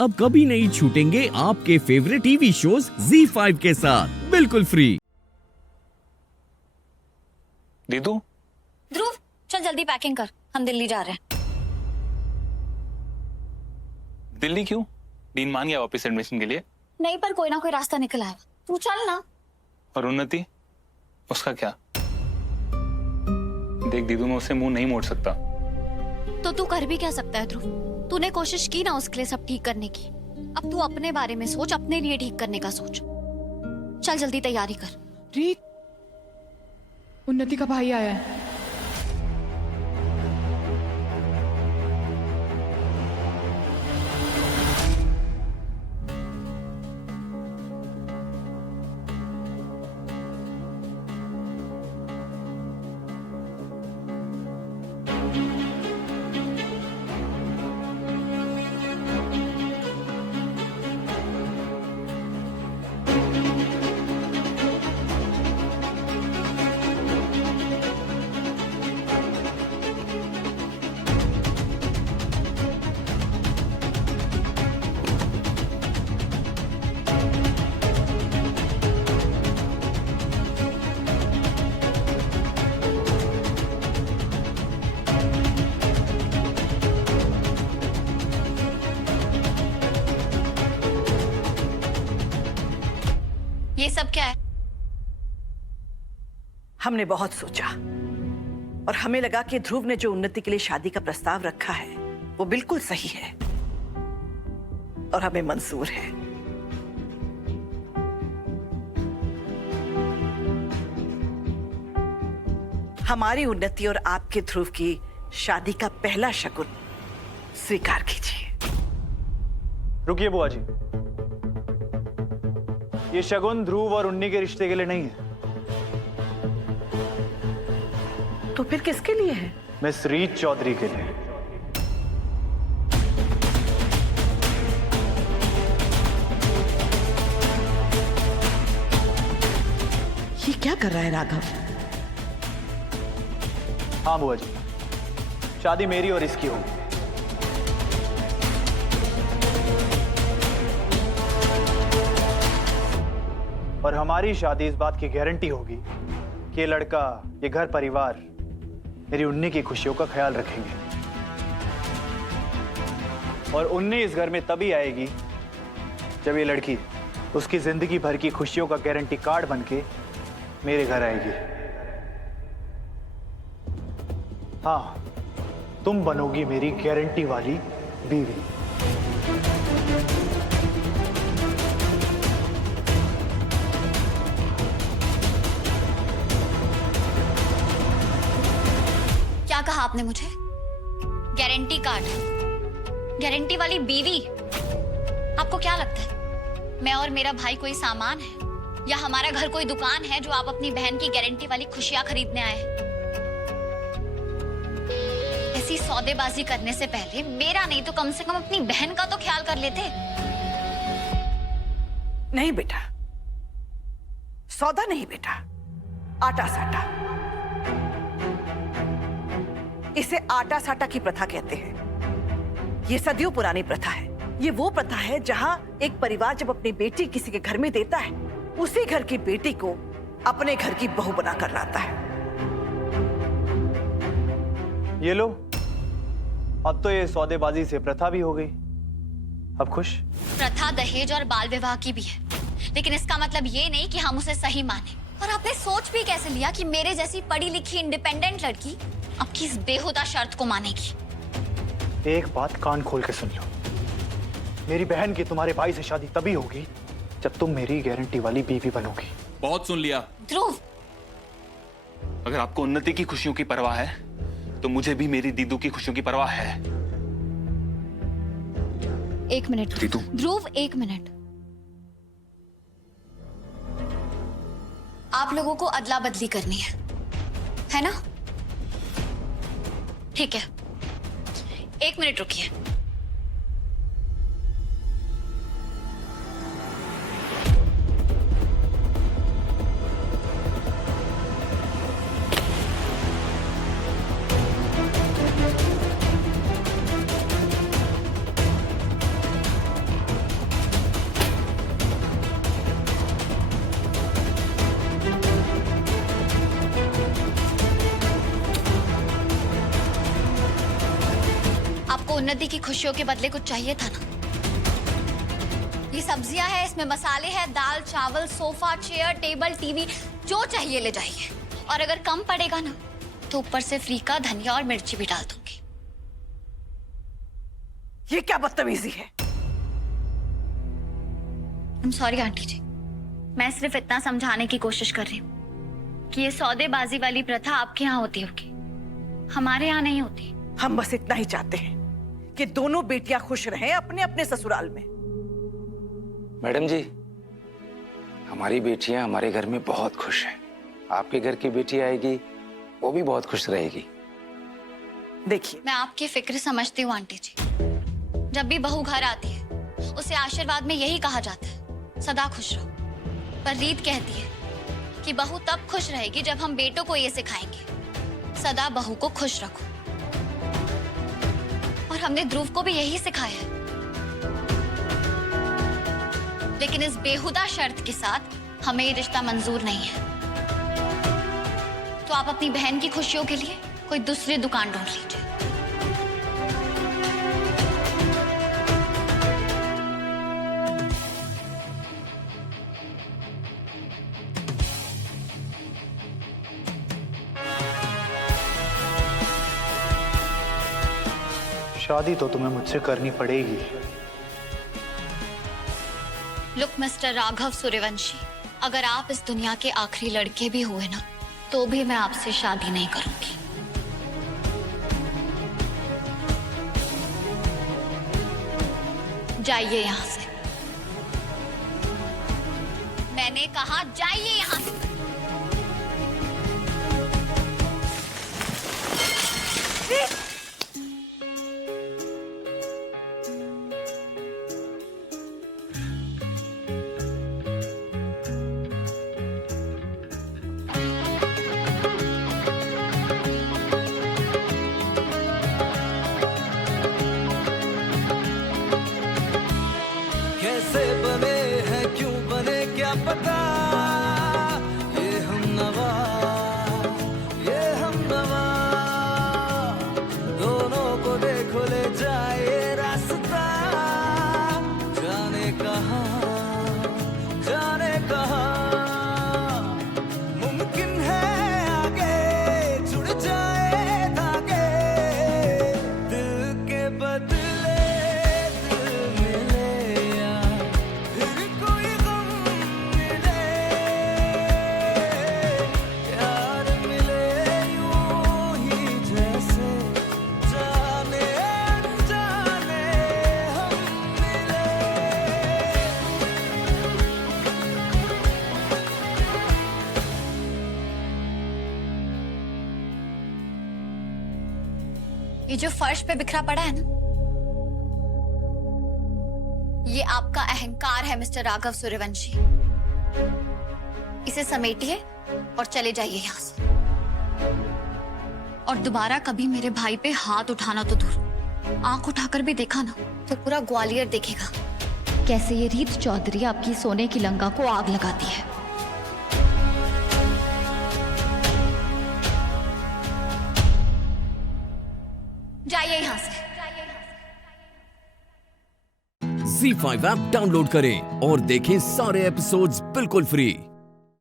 अब कभी नहीं छूटेंगे आपके फेवरेट टीवी शोज ZEE5 के साथ बिल्कुल फ्री। दीदू, ध्रुव चल जल्दी पैकिंग कर, हम दिल्ली जा रहे हैं। दिल्ली क्यों? डीन मान गया वापस एडमिशन के लिए। नहीं, पर कोई ना कोई रास्ता निकल आएगा, तू चल ना। और उन्नति, उसका क्या? देख दीदू, मैं उससे मुंह नहीं मोड़ सकता। तो तू कर भी क्या सकता है ध्रुव? तूने कोशिश की ना उसके लिए सब ठीक करने की। अब तू अपने बारे में सोच, अपने लिए ठीक करने का सोच। चल जल्दी तैयारी कर। रीत, उन्नति का भाई आया है। ये सब क्या है? हमने बहुत सोचा और हमें लगा कि ध्रुव ने जो उन्नति के लिए शादी का प्रस्ताव रखा है वो बिल्कुल सही है और हमें मंजूर है। हमारी उन्नति और आपके ध्रुव की शादी का पहला शगुन स्वीकार कीजिए। रुकिए बुआ जी, ये शगुन ध्रुव और उन्नी के रिश्ते के लिए नहीं है। तो फिर किसके लिए है? मिस रीत चौधरी के लिए। ये क्या कर रहा है राघव? हाँ बुआ जी, शादी मेरी और इसकी होगी। और हमारी शादी इस बात की गारंटी होगी कि ये लड़का, ये घर परिवार मेरी उन्नी की खुशियों का ख्याल रखेंगे। और उन्नी इस घर में तभी आएगी जब ये लड़की उसकी जिंदगी भर की खुशियों का गारंटी कार्ड बनके मेरे घर आएगी। हाँ, तुम बनोगी मेरी गारंटी वाली बीवी। क्या कहा आपने मुझे? गारंटी कार्ड, गारंटी वाली बीवी? आपको क्या लगता है मैं और मेरा भाई कोई सामान है, या हमारा घर कोई दुकान है जो आप अपनी बहन की गारंटी वाली खुशियां खरीदने आए हैं? ऐसी सौदेबाजी करने से पहले मेरा नहीं तो कम से कम अपनी बहन का तो ख्याल कर लेते। नहीं बेटा, सौदा नहीं बेटा, आटा साटा। इसे आटा साटा की प्रथा कहते हैं। ये सदियों पुरानी प्रथा है। ये वो प्रथा है जहां एक परिवार जब अपनी बेटी किसी के घर में देता है, उसी घर की बेटी को अपने घर की बहू बनाकर लाता है। ये लो, अब तो ये सौदेबाजी से प्रथा भी हो गई। अब खुश? प्रथा दहेज और बाल विवाह की भी है, लेकिन इसका मतलब ये नहीं कि हम उसे सही माने। और आपने सोच भी कैसे लिया कि मेरे जैसी पढ़ी लिखी इंडिपेंडेंट लड़की आपकी इस बेहुदा शर्त को मानेगी? एक बात कान खोल के सुन लो, मेरी बहन की तुम्हारे भाई से शादी तभी होगी जब तुम मेरी गारंटी वाली बीवी बनोगी। बहुत सुन लिया। ध्रुव, अगर आपको उन्नति की खुशियों की परवाह है तो मुझे भी मेरी दीदू की खुशियों की परवाह है। एक मिनट दीदू। ध्रुव, एक मिनट। आप लोगों को अदला बदली करनी है ना? ठीक है, एक मिनट रुकिए। उन्नति की खुशियों के बदले कुछ चाहिए था ना। ये सब्जियां हैं, इसमें मसाले हैं, दाल चावल सोफा चेयर टेबल टीवी, जो चाहिए ले जाइए। और अगर कम पड़ेगा ना तो ऊपर से फ्री का धनिया और मिर्ची भी डाल दूंगी। ये क्या बदतमीजी है? I'm sorry आंटी जी, मैं सिर्फ इतना समझाने की कोशिश कर रही हूँ कि ये सौदेबाजी वाली प्रथा आपके यहाँ होती होगी, हमारे यहाँ नहीं होती। हम बस इतना ही चाहते हैं कि दोनों बेटियां खुश रहें अपने अपने ससुराल में। मैडम जी, हमारी बेटियां हमारे घर में बहुत खुश हैं। आपके घर की बेटी आएगी, वो भी बहुत खुश रहेगी। देखिए, मैं आपकी फिक्र समझती हूँ आंटी जी। जब भी बहू घर आती है उसे आशीर्वाद में यही कहा जाता है, सदा खुश रहो। पर रीत कहती है कि बहू तब खुश रहेगी जब हम बेटों को ये सिखाएंगे, सदा बहू को खुश रखो। और हमने ध्रुव को भी यही सिखाया है, लेकिन इस बेहुदा शर्त के साथ हमें ये रिश्ता मंजूर नहीं है। तो आप अपनी बहन की खुशियों के लिए कोई दूसरी दुकान ढूंढ लीजिए। शादी तो तुम्हें मुझसे करनी पड़ेगी। लुक मिस्टर राघव सूर्यवंशी, अगर आप इस दुनिया के आखिरी लड़के भी हुए ना तो भी मैं आपसे शादी नहीं करूंगी। जाइए यहां से, मैंने कहा जाइए यहां से। कैसे बने हैं क्यों बने क्या पता, ये हमनवा दोनों को देखो ले जाए रास्ता, जाने कहाँ मुमकिन है आगे जुड़ जाए धागे, दिल के बदले दिल मिले या फिर कोई गम मिले, यार मिले यूं ही जैसे जाने अनजाने हम मिले। ये जो फर्श पे बिखरा पड़ा है ना, ये आपका अहंकार है मिस्टर राघव सूर्यवंशी। इसे समेटिए और चले जाइए यहां से। और दोबारा कभी मेरे भाई पे हाथ उठाना तो दूर, आंख उठाकर भी देखा ना तो पूरा ग्वालियर देखेगा कैसे ये रीत चौधरी आपकी सोने की लंका को आग लगाती है। जाइए यहां से। Z5 ऐप डाउनलोड करें और देखें सारे एपिसोड्स बिल्कुल फ्री।